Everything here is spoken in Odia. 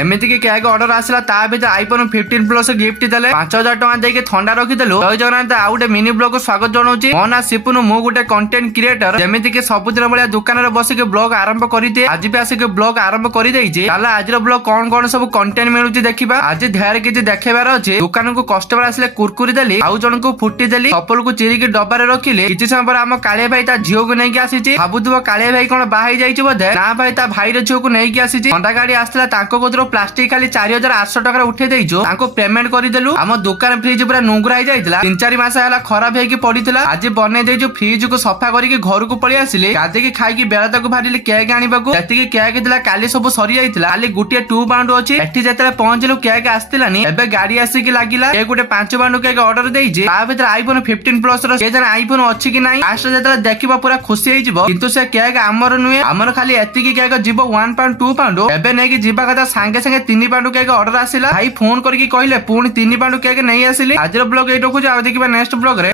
ଏମିତିକି କେକ୍ ଅର୍ଡର ଆସିଲା ତା ଭିତରେ ଆଇଫୋନ 15 ପ୍ଲସ ଗିଫ୍ଟ ଦେଲେ 5000 ଟଙ୍କା ଦେଇକି ଥଣ୍ଡା ରଖିଦେଲୁ। ଜୟ ଜଗନ୍ନାଥ। ଆଉ ଗୋଟେ ମିନି ବ୍ଲଗ ସ୍ୱାଗତ ଜଣାଉଛି। ମୋ ନାଁ ସିପୁନୁ, ମୁଁ ଗୋଟେ କଣ୍ଟେଣ୍ଟ କ୍ରିଏଟର। ଯେମିତିକି ସବୁଦିନ ଭଳିଆ ଦୋକାନରେ ବସିକି ବ୍ଲଗ ଆରମ୍ଭ କରିଦିଏ, ଆଜି ବି ଆସିକି ବ୍ଲଗ ଆରମ୍ଭ କରିଦେଇଛି। ତାହେଲେ ଆଜିର ବ୍ଲଗ କଣ କଣ ସବୁ କଣ୍ଟେଣ୍ଟ ମିଳୁଛି ଦେଖିବା। ଆଜି ଢେର କିଛି ଦେଖେଇବାର ଅଛି। ଦୋକାନକୁ କଷ୍ଟମର ଆସିଲେ କୁରକୁରି ଦେଲି, ଆଉ ଜଣଙ୍କୁ ଫୁଟି ଦେଲି, ଚପଲକୁ ଚିରିକି ଡବାରେ ରଖିଲି। କିଛି ସମୟ ପରେ ଆମ କାଳିଆ ଭାଇ ତା ଝିଅକୁ ନେଇକି ଆସିଛି। ଭାବୁଥିବ କାଳିଆ ଭାଇ କଣ ବାହା ହେଇଯାଇଛି ବୋଧେ? ନା ଭାଇ, ତା ଭାଇର ଝିଅକୁ ନେଇକି ଆସିଛି। ଥଣ୍ଡା ଗାଡି ଆସିଥିଲା, ତାଙ୍କ କତିରୁ ପ୍ଲାଷ୍ଟିକ ଖାଲି 4800 ଟଙ୍କାରେ ଉଠେଇ ଦେଇଛୁ। ତାଙ୍କୁ ପେମେଣ୍ଟ କରିଦେଲୁ। ଆମ ଦୋକାନ ଫ୍ରିଜ ପୁରା ନୁଙ୍ଗୁରା ହେଇଯାଇଥିଲା, 3-4 ମାସ ହେଲା ଖରାପ ହେଇକି ପଡିଥିଲା। ଆଜି ବନେଇ ଦେଇଛୁ, ଫ୍ରିଜ କୁ ସଫା କରିକି ଘରକୁ ପଳେଇ ଆସିଲି। ଗାଧେଇକି ଖାଇକି ବେଳା ତାକୁ ବାହାରିଲି କେକ୍ ଆଣିବାକୁ। ଯେତିକି କେକ୍ ଥିଲା କାଲି ସବୁ ସରି ଯାଇଥିଲା, କାଲି ଗୋଟିଏ 2 ପାଉଣ୍ଡ ଅଛି। ଏଠି ଯେତେବେଳେ ପହଞ୍ଚିଲୁ କେକ୍ ଆସିଥିଲାନି। ଏବେ ଗାଡି ଆସିକି ଲାଗିଲା। ଏ ଗୋଟେ 5 ପାଉଣ୍ଡ କେକ୍ ଅର୍ଡର ଦେଇଛି। ତା ଭିତରେ ଆଇଫୋନ 15 ପ୍ଲସ ର କେଜାଣି ଆଇଫୋନ ଅଛି କି ନାହିଁ। ଲାଷ୍ଟ ଯେତେବେଳେ ଦେଖିବ ପୁରା ଖୁସି ହେଇଯିବ। କିନ୍ତୁ ସେ କେକ୍ ଆମର ନୁହେଁ, ଆମର ଖାଲି ଏତିକି କେକ୍ ଯିବ 1 ପାଉଣ୍ଡ 2 ପାଉଣ୍ଡ। ଏବେ ନେଇକି ଯିବା କଥା, ସାଙ୍ଗେ ସାଙ୍ଗେ 3 ପାଉଣ୍ଡ କେକ୍ ଅର୍ଡର ଆସିଲା। ଭାଇ ଫୋନ କରିକି କହିଲେ ପୁଣି 3 ପାଉଣ୍ଡ କେକ୍ ନେଇ ଆସିଲି। ଆଜିର ବ୍ଲଗ ଏଇ ରଖୁଛି, ଆଉ ଦେଖିବା ନେକ୍ସଟ ବ୍ଲଗ ରେ।